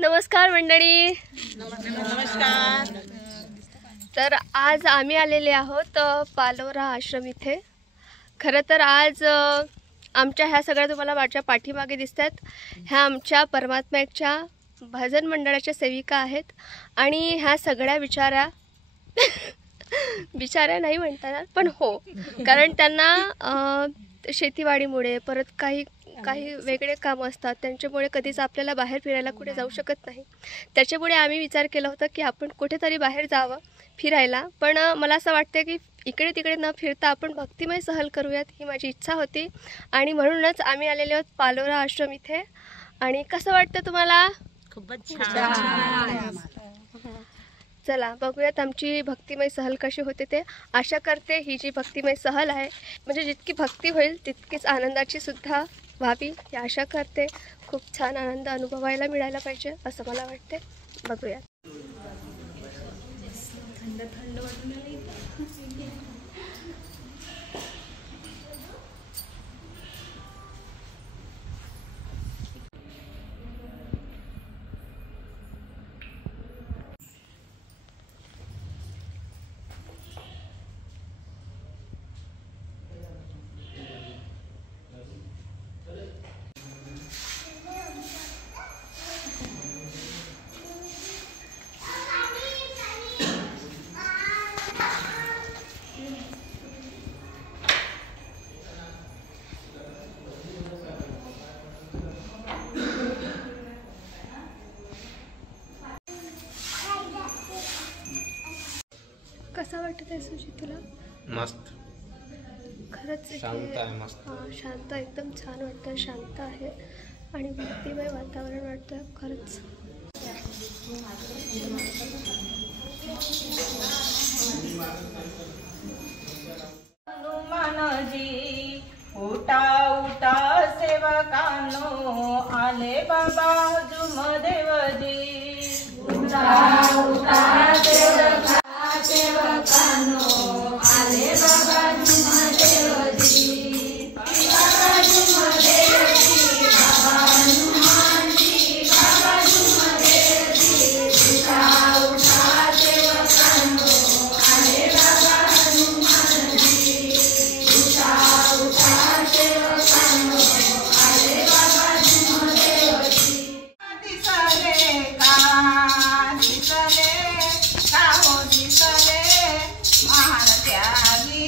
नमस्कार मंडळी. नमस्कार. तर आज आम्ही आलेले आहोत पालोरा आश्रम इथे. खरं तर आज आमच्या ह्या सगळ्या तुम्हाला माझ्या पाठीमागे दिसतात ह्या आमच्या परमात्म्याच्या भजन मंडळाच्या सेविका आहेत आणि ह्या सगळ्या बिचाऱ्या नाही म्हणतात पण हो, कारण त्यांना शेतीवाडीमुळे परत काही वेगळे कामं असतात, त्यांच्यामुळे कधीच आपल्याला बाहेर फिरायला कुठे जाऊ शकत नाही. त्याच्यामुळे आम्ही विचार केला होता की आपण कुठेतरी बाहेर जावं फिरायला. पण मला असं वाटतं की इकडे तिकडे न फिरता आपण भक्तिमय सहल करूयात, ही माझी इच्छा होती आणि म्हणूनच आम्ही आलेले आहोत पालोरा आश्रम इथे. आणि कसं वाटतं तुम्हाला? खूपच छान. चला बघूयात आमची भक्तिमय सहल कशी होते ते. आशा करते ही जी भक्तिमय सहल आहे म्हणजे जितकी भक्ती होईल तितकीच आनंदाची सुद्धा व्हावी ही आशा करते. खूप छान आनंद अनुभवायला मिळायला पाहिजे असं मला वाटते. बघूयात. थंड थंड वाटून कसा वाटत आहे सुजी तुला? मस्त. खरंच शांत आहे, मस्त. शांत, एकदम छान वाटतं, शांत आहे आणि भक्तिमय वातावरण वाटतं खरंच. हनुमानजी उठा उठा सेवकानो, आले बाबा जुमदेवजी. उठा उठा सेवकानो, आले बाबा जुमदेवजी. बाबा जुमदेवजी, बाबा हनुमानजी, बाबा जुमदेवजी. उठा उठा सेवकानो, आले बाबा हनुमानजी. उठा उठा सेवकानो, आले बाबा जुमदेवजी. दिसले का हो दिसले महात्यागी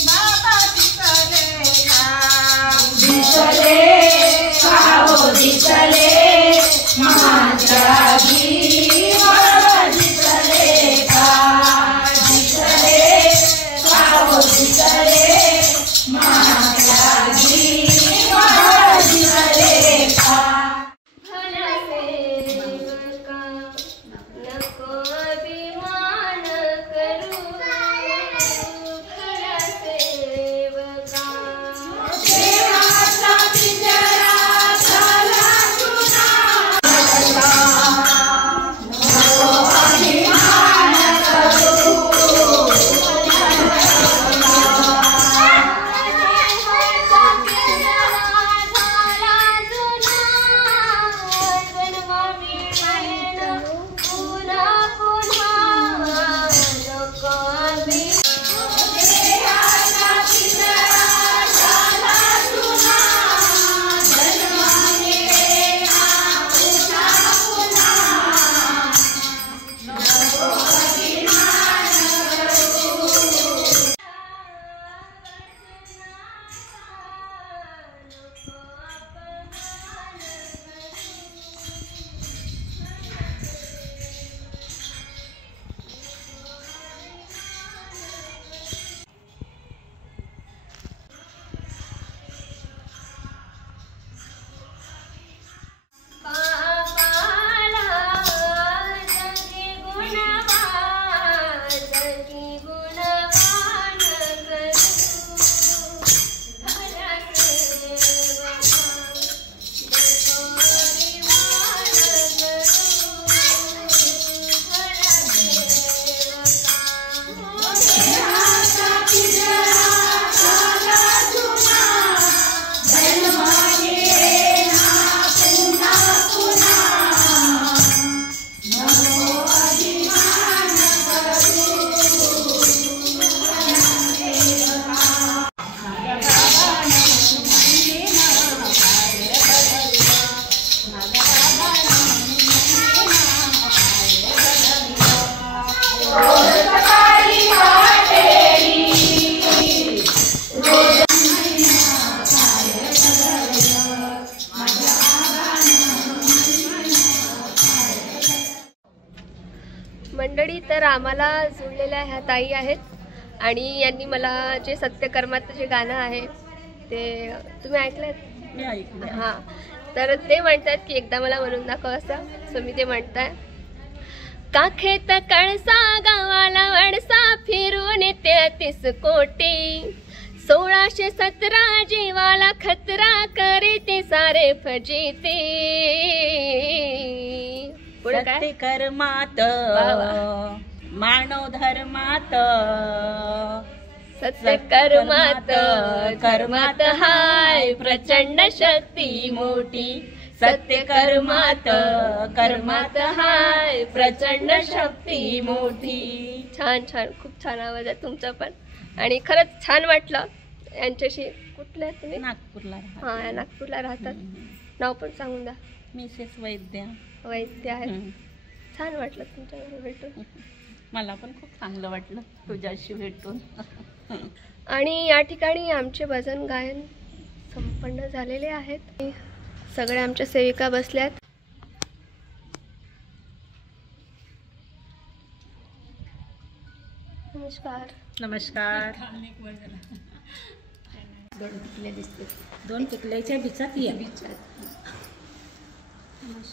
बाबा. दिसले का हो दिसले महात्यागी बाबा. दिसले का हो दिसले महात्यागी बाबा. दिसले का. तर आम्हाला जुळलेल्या ह्या ताई आहेत आणि यांनी मला जे सत्यकर्माचं जे गाणं आहे ते तुम्ही ऐकलं? मी ऐकलं. हां, तर ते म्हणतात की एकदा मला म्हणून दाखव असं. सो मी ते म्हणताय. काखेत कळसा गावाला वडसा फिरून 33 कोटी 1617 जीवाला खतरा करीते सारे फजिती. पुढे काय? सत्य कर्मात मानव धर्मात सत्य कर्मात कर्मात हाय प्रचंड शक्ती मोठी. सत्य कर्मात कर्मात हाय प्रचंड शक्ती मोठी. छान छान, खूप छान आवाज आहे तुमचा पण आणि खरंच छान वाटलं यांच्याशी. कुठले आहेत तुम्ही? नागपूरला राहते. हां, नागपूरला राहतात. नाव पण सांगून द्या. मिसेस वैद्य. वैद्य आहेत. छान वाटलं तुमच्याबरोबर भेटून. मला पण खूप चांगलं वाटलं तुझ्याशी भेटून. आणि या ठिकाणी आमचे भजन गायन संपन्न झालेले आहेत. सगळे आमच्या सेविका बसल्यात. नमस्कार. नमस्कार. दोन टिकल्याच्या बिचात या.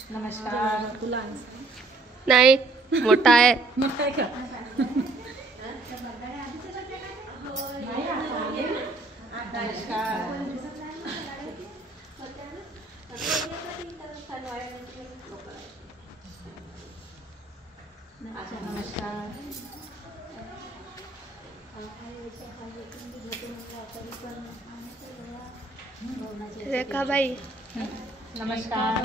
नमस्कार. तुला नाही, मोठा आहे. मोठा आहे का? रेखाबाई, नमस्कार.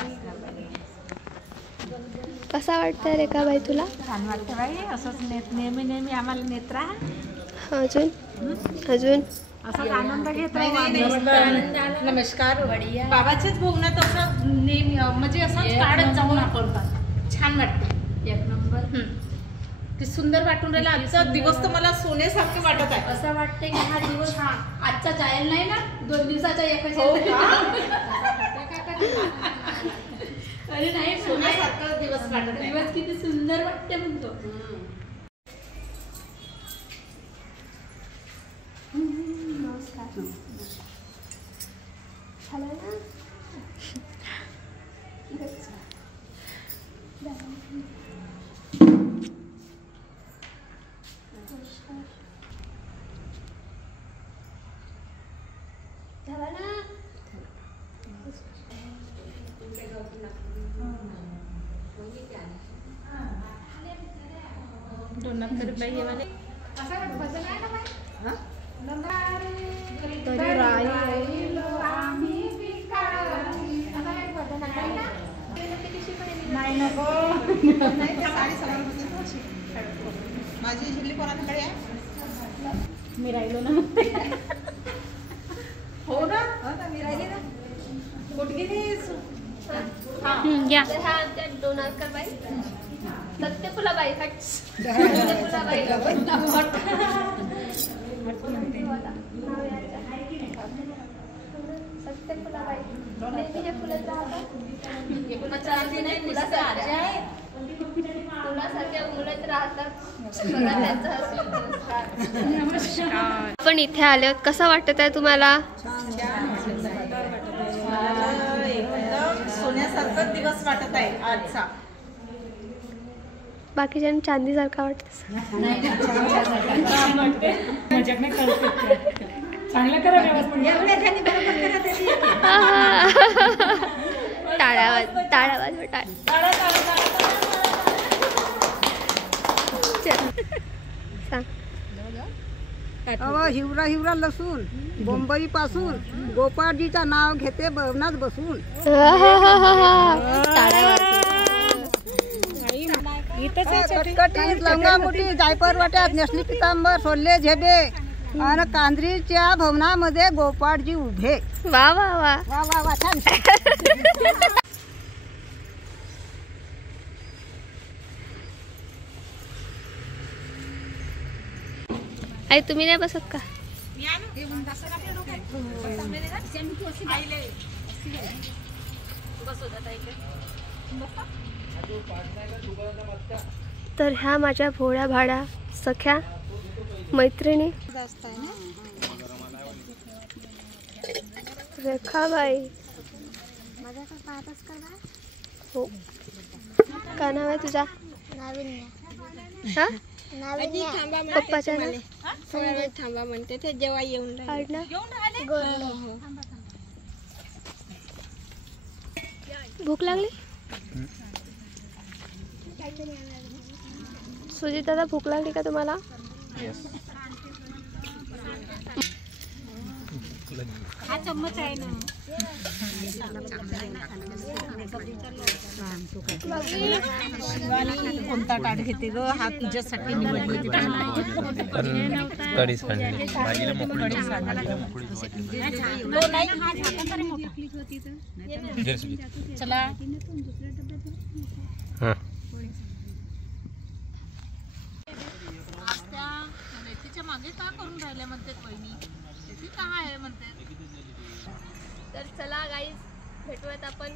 कसा वाटतंय रेखाबाई तुला? छान वाटतं बाई. असंच नेहमी नेहमी आम्हाला नेत राहा. अजून अजून असाच आनंद घेत राहा. नमस्कार. बाबाच्याच भोगण्यात असं नेहमी म्हणजे असं काढत जाऊन आपण छान वाटतं. एक नंबर. ते सुंदर वाटून राहिला. आजचा दिवस तर मला सोन्यासारखे वाटत आहे. असं वाटते की हा दिवस आजचा जायला नाही ना, 2 दिवसाचा एकच. अरे नाही, सोन्यासारखा दिवस वाटत आहे. दिवस किती सुंदर वाटते म्हणतो. नमस्कार. झालं ना? नाही नको. माझी झिल्ली कोणाकडे आहे? मी राहिलो ना. हो ना, मी राहिली ना. कुठे गेलीस? या. तर हा आमच्या डोनारकरबाई, सत्यफुलाबाई. सत्यफुलाबाई. सत्यफुलाबाई नेहमी हे फुलत राहतात. फुलासारख्या उमलत राहतात. आपण इथे आले आहोत. कसं वाटत आहे तुम्हाला? एकदम सोन्यासारखा दिवस वाटत आहे आजचा. बाकीच्या चांदीसारखा वाटत. चांगलं करा. टाळ्या वाजवा. हिवरा हिवरा लसूण बोंबई पासून गोपाळजीचं नाव घेते भवनात बसून. कटकटीत लंगामुठी जायपर वाट्यात नेसली पितांबर सोडले झेबे आणि कांद्रीच्या भवनामध्ये गोपाळजी उभे. वा वा वा वा वा वा. छान. आई तुम्ही नाही बसत का? तर ह्या माझ्या भोळ्या भाड्या सख्या मैत्रिणी. रेखाबाई. हो. काय नाव आहे तुझा? हा? पप्पाच्या नाव? थांबा म्हणते ते जेव्हा येऊन भूक लागली? सुजित दादा भूक लागली का तुम्हाला? हा चम्मच आहे ना. कोणता ताट घेते ग? हा तुझ्यासाठी निवडली. कढी सांडली भाजीला मोकळी चला. हां मेथीच्या मागे का करून राहिल्या म्हणते बहिणी? मेथी का आहे म्हणते. तर चला गाईज, भेटूयात आपण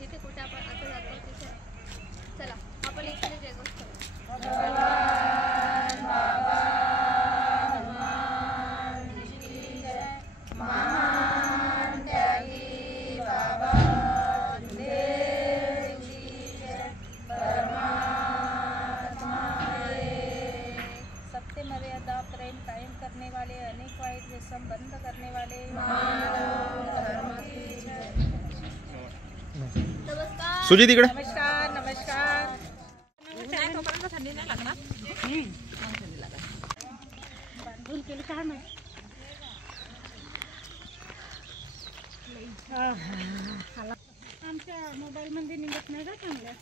जिथे कुठे आपण आता जातो तिथे. चला आपण इकडे जयघोष करू. सत्य मर्यादा प्रेम कायम करने वाले, अनेक वाइट व्यसन बंद करने वाले. सुजित इकडे. नमस्कार नमस्कार. आमच्या मोबाईल मध्ये निघत नाही का चांगलं.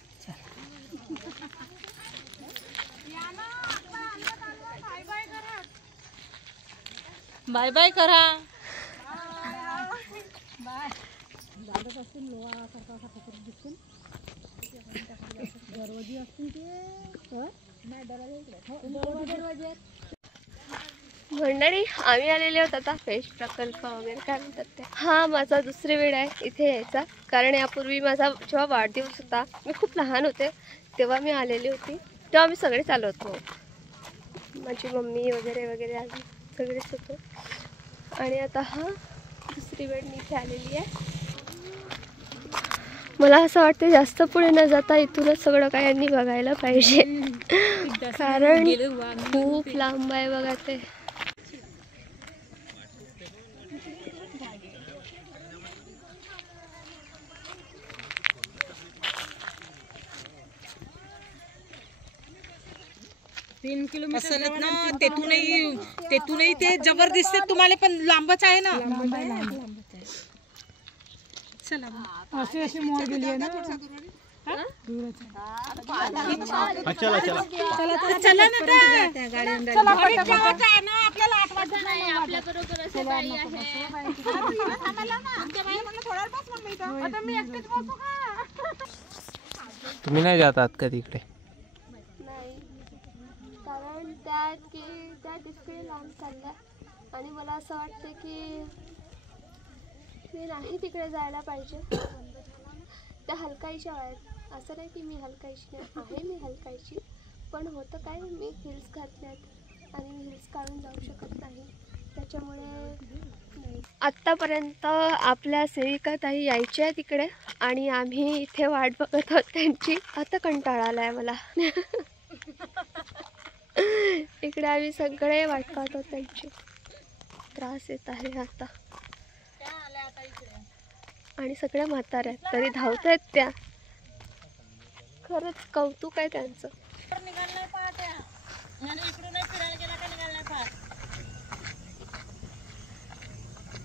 बाय बाय करा. मंडळी, आम्ही आलेले आहोत आता फेश प्रकल्प वगैरे काय म्हणतात ते. हा माझा दुसरी वेळ आहे इथे यायचा, कारण यापूर्वी माझा जेव्हा वाढदिवस होता, मी खूप लहान होते तेव्हा मी आलेली होती. तेव्हा आम्ही सगळेच आलो होतो, माझी मम्मी वगैरे वगैरे आम्ही सगळेच होतो. आणि आता हा दुसरी वेळ मी इथे आलेली आहे. मला असं वाटतं जास्त पुढे न जाता इथूनच सगळं काय यांनी बघायला पाहिजे, कारण खूप लांब आहे बघा ते. असं ना, तेथूनही ते जबर दिसते तुम्हाला, पण लांबच आहे ना. चला असे असे मोर गेली आहे ना. चला चला चला ना त्या गाडीवर. आपल्याला 8 वाजता नाही. आपल्या बरोबर असे बाई आहे. तुम्ही नाही जातात का तिकडे? नाही, कारण त्या तिकडे लांब चालल्या आणि मला असं वाटतं की मी नाही तिकडे जायला पाहिजे. त्या हलकाईच्या आहेत. असं नाही की मी हलकाईची नाही आहे, मी हलकाईची, पण होतं काय, मी हिल्स घातल्यात आणि मी हिल्स काढून जाऊ शकत नाही, त्याच्यामुळे. आत्तापर्यंत आपल्या सेविकाताई यायच्या तिकडे आणि आम्ही इथे वाट बघत आहोत त्यांची. आता कंटाळा आलाय मला. इकडे आम्ही सगळे वाट पाहत आहोत त्यांची. त्रास येत आहे आता. आणि सगळ्या म्हाताऱ्या तरी धावत आहेत त्या. खरंच कौतुक आहे त्यांचं.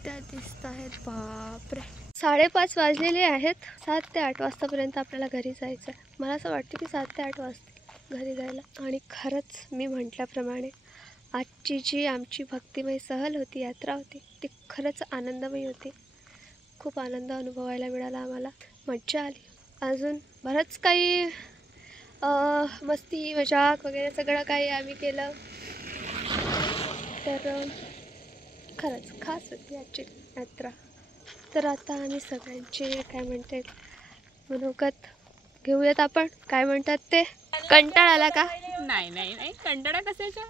त्या दिसत आहेत. बापरे, 5:30 वाजलेले आहेत. 7 ते 8 वाजतापर्यंत आपल्याला घरी जायचं आहे. मला असं वाटतं की 7 ते 8 वाजता घरी जायला. आणि खरंच मी म्हटल्याप्रमाणे आजची जी आमची भक्तिमय सहल होती, यात्रा होती, ती खरंच आनंदमयी होती. खूप आनंद अनुभवायला मिळाला आम्हाला. मज्जा आली. अजून बरंच काही मस्ती मजाक वगैरे सगळं काही आम्ही केलं. तर खरंच खास होती आजची यात्रा. तर आता आम्ही सगळ्यांचे काय म्हणते मनोगत घेऊयात आपण. काय म्हणतात ते, कंटाळा आला का? नाही नाही नाही, कंटाळा कशाचा?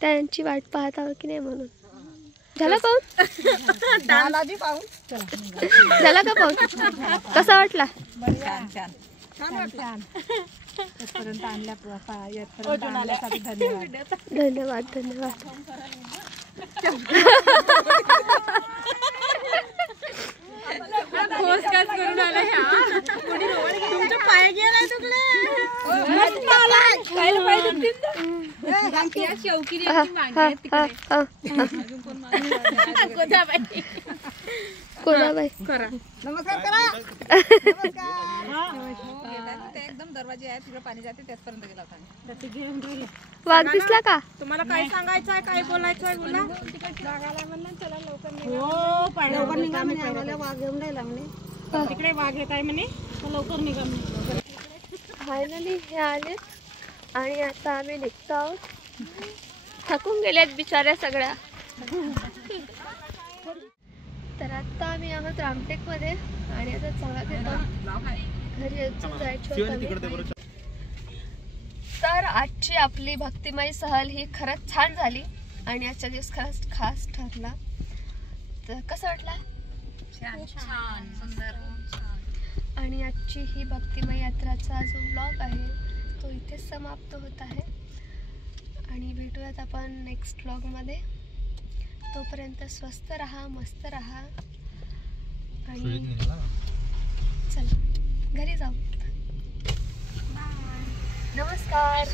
त्यांची वाट पाहत आहो की नाही म्हणून. झाला पाहून? झाला बी पाहून. झाला का पाहून? कसा वाटला? छान छान छान वाटलं. धन्यवाद धन्यवाद. करून आला तुमच्या पाय गेलाय तुकडे. शौकीरी हा, हा, हा, हा. कोणाबाई नमस्कार करा. ते एकदम दरवाजे आहे, तिकडे पाणी जाते त्याचपर्यंत गेला होता. वाघ दिसला का? तुम्हाला काय सांगायचं आहे, काय बोलायचं आहे बोला. लवकर निघा म्हणे, आम्हाला वाघ घेऊन राहिला म्हणे. तिकडे वाघ येत आहे म्हणे, लवकर निघा. फायनली हे आलेत आणि आता आम्ही निघतो आहोत. थकून गेल्यात बिचाऱ्या सगळ्या. तर आता आम्ही आहोत रामटेकमध्ये आणि आता चालत येतो घरी. अजून जायचं होतं आम्ही. तर आजची आपली भक्तिमय सहल ही खरंच छान झाली आणि आजचा दिवस खरंच खास ठरला. तर कसं वाटला? छान सुंदर. आणि आजची ही भक्तिमय यात्राचा जो ब्लॉग आहे तो इथेच समाप्त होत आहे आणि भेटूयात आपण नेक्स्ट ब्लॉगमध्ये. तोपर्यंत स्वस्त राहा, मस्त राहा आणि चला घरी जाऊ. नमस्कार.